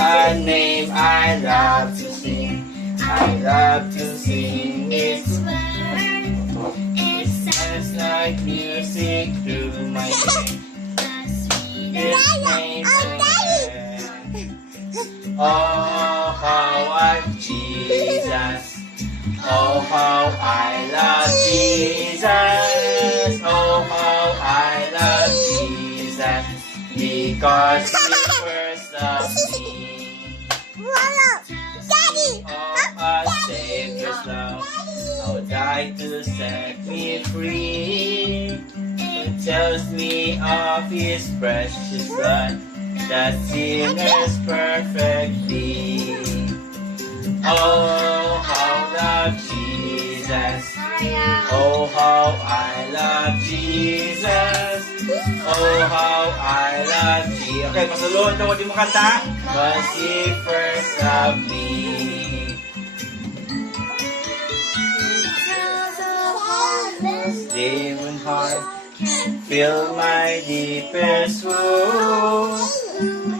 A name I love to sing. I love to sing its word. It sounds like music through my brain. The sweetest name ever. Oh, how I Jesus. Oh, how I love Jesus. Oh, how I love Jesus. Because He first loved me. Daddy! Of a Savior's love, how died to set me free. It tells me of His precious blood that sinners perfectly. Oh, how love Jesus. Oh, how I love Jesus. Oh, how I love Jesus. Okay, pasulod na mo kanta. But He first loved me. Demon heart, fill my deepest wound.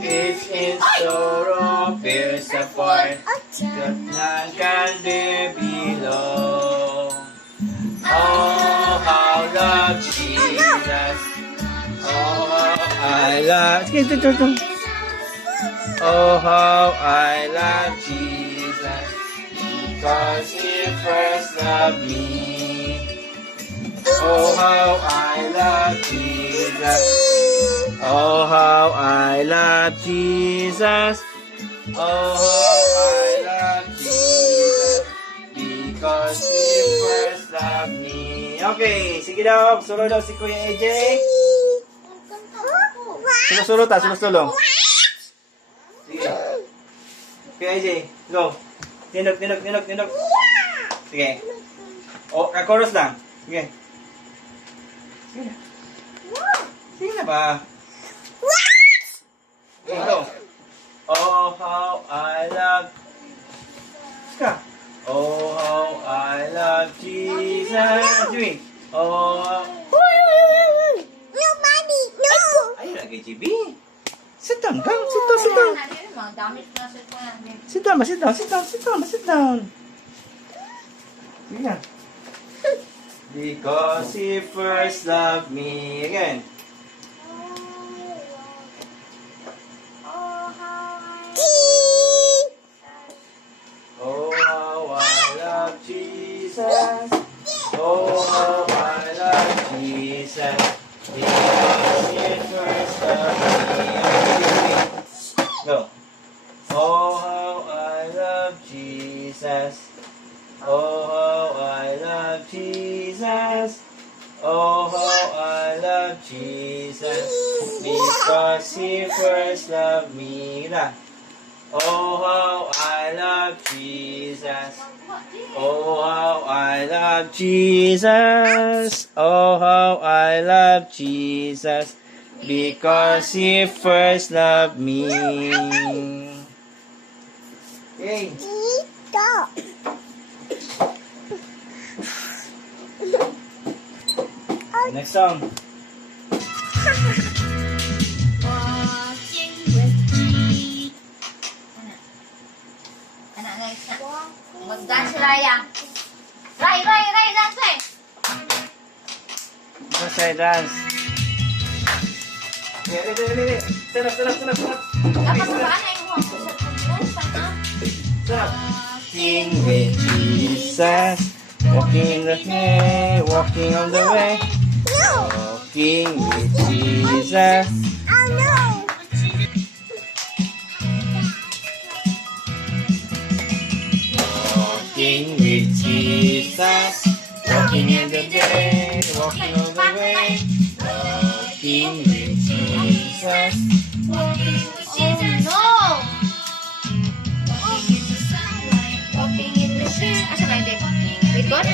Each in sorrow pierce apart, that none can there belong. Oh, how love Jesus. Oh, I love. Oh, how I love Jesus, because He first loved me. Oh, how I love Jesus. Oh, how I love Jesus. Oh, how I love Jesus, because He first loved me. Okay, sige daw. Solo daw si Kuya AJ. Sulo-sulo ta, sulo-sulo. Sige. Kuya AJ, go. Tinok. Sige. O, chorus lang. Sige. Sige. Sige na ba? Okay, go. Oh, how I love... Ska. Oh, how I love Jesus. Jimmy. Oh, No, mommy, no! ayun lagi, GB. Sit down, come. Sit down. Sit down. Yeah. Because He first loved me. Again. Oh, how I love Jesus. Oh, how I love Jesus. Because He first loved me. Go. Oh, how I love Jesus. Oh, how I love Jesus. Oh, how I love Jesus. Because He first loved me. Oh, how I love Jesus. Oh, how I love Jesus. Oh, how I love Jesus. Because He first loved me. Okay. Stop. Next song. Walking with me. Anak guys, mag-dance Raya. Ray, dance Ray. Let's say dance. Ready. Stand up. Dapat sa paan ay mo. Sa Walking with Jesus. Walking the way. Walking on the way. Walking with Jesus. Oh, no! Walking with Jesus. Walking in the day. Walking on the way. Walking with Jesus. no! Walking in the sunlight, walking in the sun. Asa ba hindi? Record?